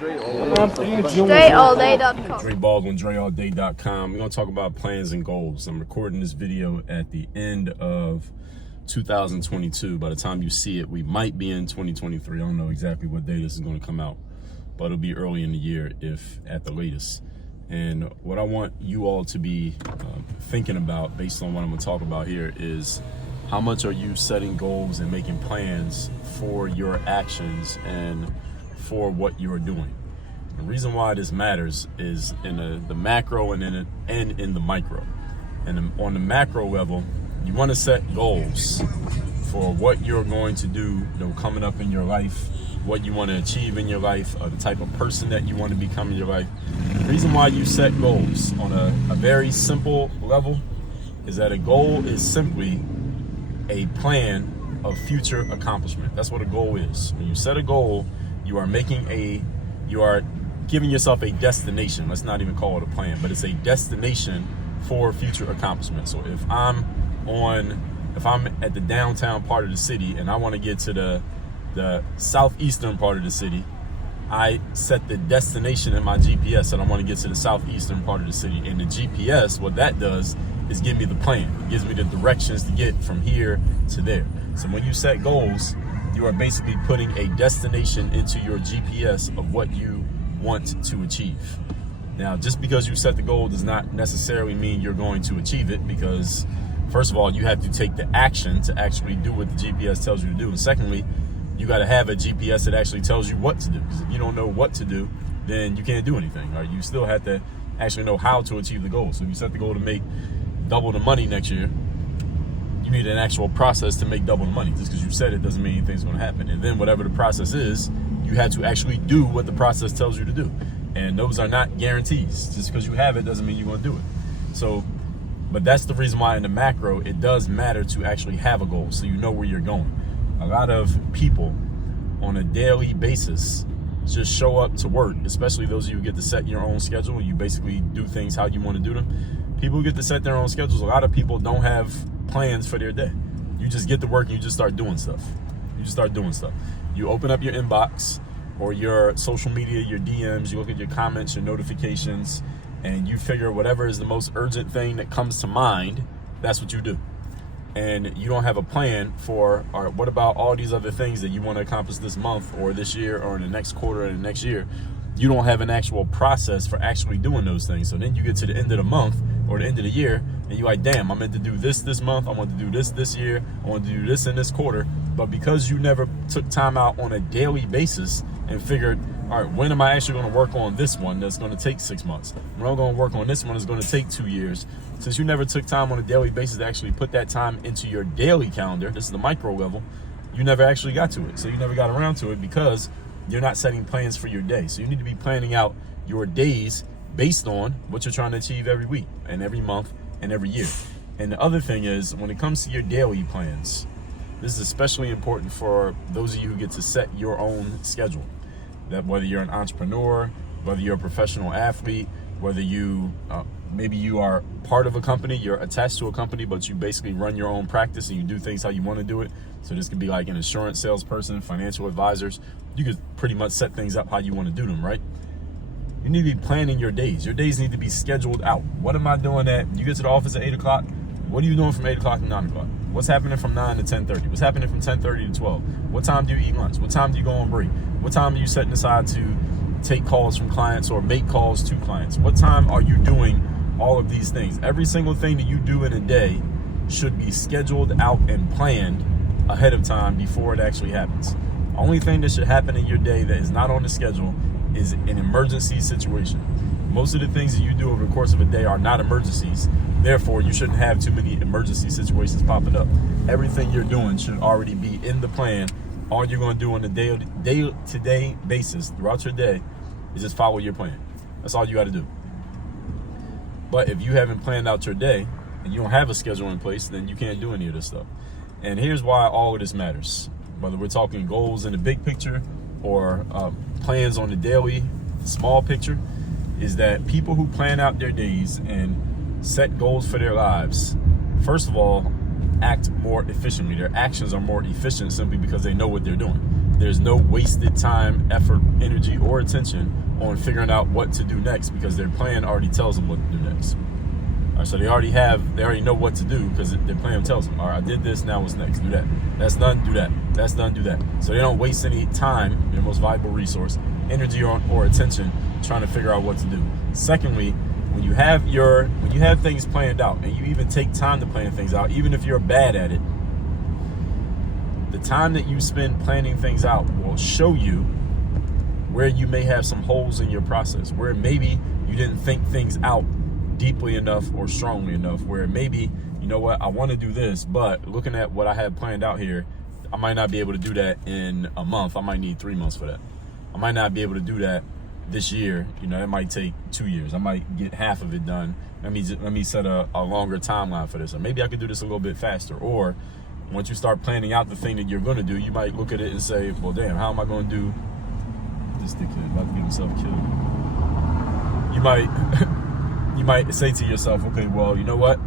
DreAllDay.com. Dre Baldwin, DreAllDay.com. We're going to talk about plans and goals. I'm recording this video at the end of 2022. By the time you see it, we might be in 2023. I don't know exactly what day this is going to come out, but it'll be early in the year, if at the latest. And what I want you all to be thinking about, based on what I'm going to talk about here, is how much are you setting goals and making plans for your actions and for what you're doing. The reason why this matters is in the macro and in the micro. And on the macro level, you want to set goals for what you're going to do, coming up in your life, what you want to achieve in your life, or the type of person that you want to become in your life. The reason why you set goals on a very simple level is that a goal is simply a plan of future accomplishment. That's what a goal is. When you set a goal, you are giving yourself a destination. Let's not even call it a plan, but it's a destination for future accomplishment. So if I'm at the downtown part of the city and I want to get to the southeastern part of the city, I set the destination in my GPS that I want to get to the southeastern part of the city. And the GPS, what that does is give me the plan. It gives me the directions to get from here to there. So when you set goals, you are basically putting a destination into your GPS of what you want to achieve. Now, just because you set the goal does not necessarily mean you're going to achieve it, because first of all, you have to take the action to actually do what the GPS tells you to do. And secondly, you got to have a GPS that actually tells you what to do. Because if you don't know what to do, then you can't do anything. Right? You still have to actually know how to achieve the goal. So if you set the goal to make double the money next year, you need an actual process to make double the money. Just because you said it doesn't mean anything's going to happen. And then whatever the process is, you have to actually do what the process tells you to do. And those are not guarantees. Just because you have it doesn't mean you're going to do it. So, but that's the reason why in the macro, it does matter to actually have a goal so you know where you're going. A lot of people on a daily basis just show up to work, especially those of you who get to set your own schedule. You basically do things how you want to do them. People who get to set their own schedules, a lot of people don't have plans for their day. You just get to work and you just start doing stuff. You open up your inbox or your social media, your DMs, you look at your comments, your notifications, and you figure whatever is the most urgent thing that comes to mind, that's what you do. And you don't have a plan for, all right, what about all these other things that you want to accomplish this month or this year or in the next quarter or the next year? You don't have an actual process for actually doing those things. So then you get to the end of the month or the end of the year and you're like, damn, I meant to do this month. I want to do this year. I want to do this in this quarter. But because you never took time out on a daily basis and figured, all right, when am I actually going to work on this one that's going to take 6 months? When I'm going to work on this one that's going to take 2 years. Since you never took time on a daily basis to actually put that time into your daily calendar, this is the micro level, you never actually got to it. So you never got around to it because you're not setting plans for your day. So you need to be planning out your days based on what you're trying to achieve every week and every month and every year. And the other thing is, when it comes to your daily plans, this is especially important for those of you who get to set your own schedule. That whether you're an entrepreneur, whether you're a professional athlete, whether you maybe you are part of a company, you're attached to a company, but you basically run your own practice and you do things how you want to do it. So this could be like an insurance salesperson, financial advisors. You could pretty much set things up how you want to do them, right? You need to be planning your days. Your days need to be scheduled out. What am I doing you get to the office at 8 o'clock? What are you doing from 8 o'clock to 9 o'clock? What's happening from 9 to 10:30? What's happening from 10:30 to 12? What time do you eat lunch? What time do you go on break? What time are you setting aside to take calls from clients or make calls to clients? What time are you doing all of these things? Every single thing that you do in a day should be scheduled out and planned ahead of time before it actually happens. Only thing that should happen in your day that is not on the schedule is an emergency situation. Most of the things that you do over the course of a day are not emergencies. Therefore, you shouldn't have too many emergency situations popping up. Everything you're doing should already be in the plan. All you're going to do on a day-to-day basis throughout your day is just follow your plan. That's all you got to do. But if you haven't planned out your day and you don't have a schedule in place, then you can't do any of this stuff. And here's why all of this matters. Whether we're talking goals in the big picture or plans on the daily, small picture, is that people who plan out their days and set goals for their lives, first of all, act more efficiently. Their actions are more efficient simply because they know what they're doing. there's no wasted time, effort, energy, or attention on figuring out what to do next, because their plan already tells them what to do next. All right, so they already know what to do because their plan tells them, all right, I did this, now what's next? Do that. That's done, do that. That's done, do that. So they don't waste any time, your most valuable resource, energy or attention, trying to figure out what to do. Secondly, when you have things planned out, and you even take time to plan things out, even if you're bad at it, the time that you spend planning things out will show you where you may have some holes in your process, where maybe you didn't think things out deeply enough or strongly enough, where maybe, you know what, I want to do this, but looking at what I had planned out here, I might not be able to do that in a month. I might need 3 months for that. I might not be able to do that this year. You know, it might take 2 years. I might get half of it done. Let me set a longer timeline for this. Or maybe I could do this a little bit faster. Or once you start planning out the thing that you're going to do, you might look at it and say, well, damn, how am I going to do this dickhead about to get himself killed? You might say to yourself, okay, well, you know what?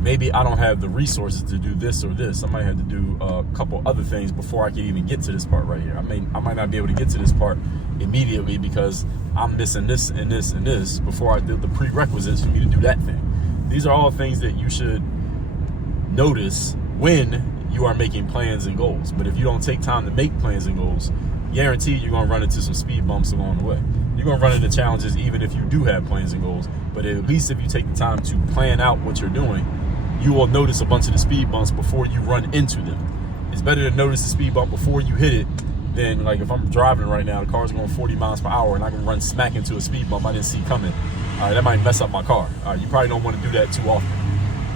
Maybe I don't have the resources to do this or this. I might have to do a couple other things before I can even get to this part right here. I might not be able to get to this part immediately because I'm missing this and this and this before I do the prerequisites for me to do that thing. These are all things that you should notice when you are making plans and goals. But if you don't take time to make plans and goals, guarantee you're going to run into some speed bumps along the way. You're going to run into challenges even if you do have plans and goals. But at least if you take the time to plan out what you're doing, you will notice a bunch of the speed bumps before you run into them. It's better to notice the speed bump before you hit it than, like, if I'm driving right now, the car's going 40 miles per hour and I can run smack into a speed bump I didn't see coming. All right, that might mess up my car. All right, you probably don't want to do that too often.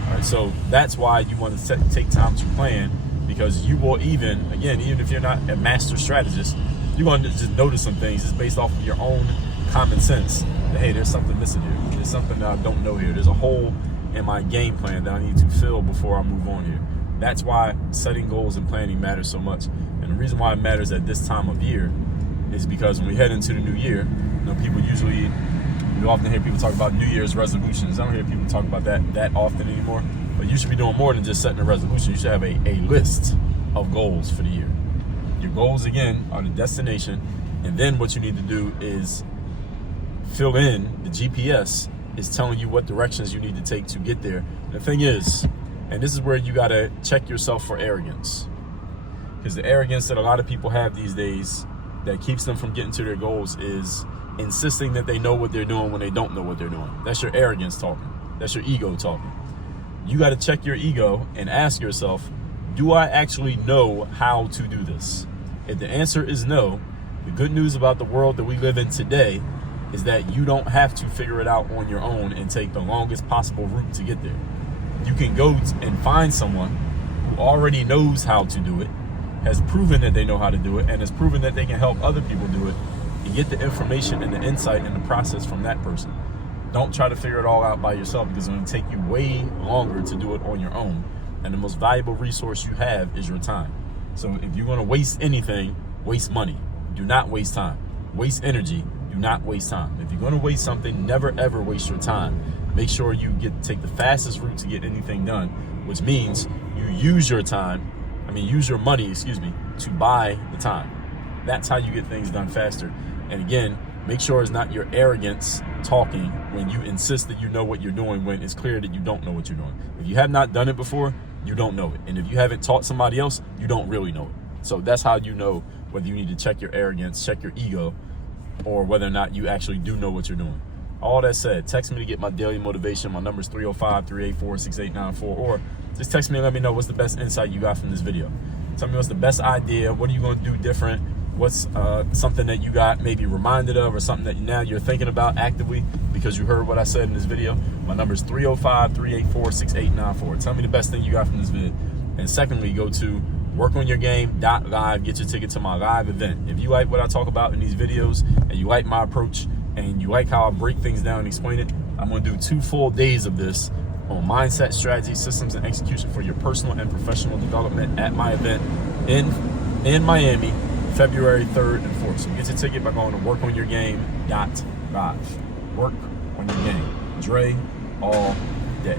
All right, so that's why you want to take time to plan, because you will even if you're not a master strategist, you're going to just notice some things just based off of your own common sense. That, hey, there's something missing here. There's something that I don't know here. There's a hole in my game plan that I need to fill before I move on here. That's why setting goals and planning matters so much. And the reason why it matters at this time of year is because when we head into the new year, you know, you often hear people talk about New Year's resolutions. I don't hear people talk about that often anymore. But you should be doing more than just setting a resolution. You should have a list of goals for the year. Your goals, again, are the destination. And then what you need to do is fill in the GPS is telling you what directions you need to take to get there. The thing is, and this is where you got to check yourself for arrogance. Because the arrogance that a lot of people have these days that keeps them from getting to their goals is insisting that they know what they're doing when they don't know what they're doing. That's your arrogance talking. That's your ego talking. You got to check your ego and ask yourself, do I actually know how to do this? If the answer is no, the good news about the world that we live in today is that you don't have to figure it out on your own and take the longest possible route to get there. You can go and find someone who already knows how to do it, has proven that they know how to do it, and has proven that they can help other people do it, and get the information and the insight and the process from that person. Don't try to figure it all out by yourself, because it's going to take you way longer to do it on your own. And the most valuable resource you have is your time. So if you're going to waste anything, waste money. Do not waste time. Waste energy. Do not waste time. If you're going to waste something, never ever waste your time. Make sure you take the fastest route to get anything done, which means you use your money, to buy the time. That's how you get things done faster. And again, make sure it's not your arrogance talking when you insist that you know what you're doing when it's clear that you don't know what you're doing. If you have not done it before, you don't know it. And if you haven't taught somebody else, you don't really know it. So that's how you know whether you need to check your arrogance, check your ego, or whether or not you actually do know what you're doing. All that said, text me to get my daily motivation. My number is 305-384-6894, or just text me and let me know what's the best insight you got from this video. Tell me what's the best idea. What are you going to do different? What's something that you got maybe reminded of, or something that now you're thinking about actively because you heard what I said in this video? My number is 305-384-6894. Tell me the best thing you got from this video. And secondly, go to workonyourgame.live. Get your ticket to my live event. If you like what I talk about in these videos, and you like my approach, and you like how I break things down and explain it, I'm going to do 2 full days of this on mindset, strategy, systems, and execution for your personal and professional development at my event in Miami, February 3rd and 4th. So get your ticket by going to workonyourgame.live. Work on your game. Dre all day.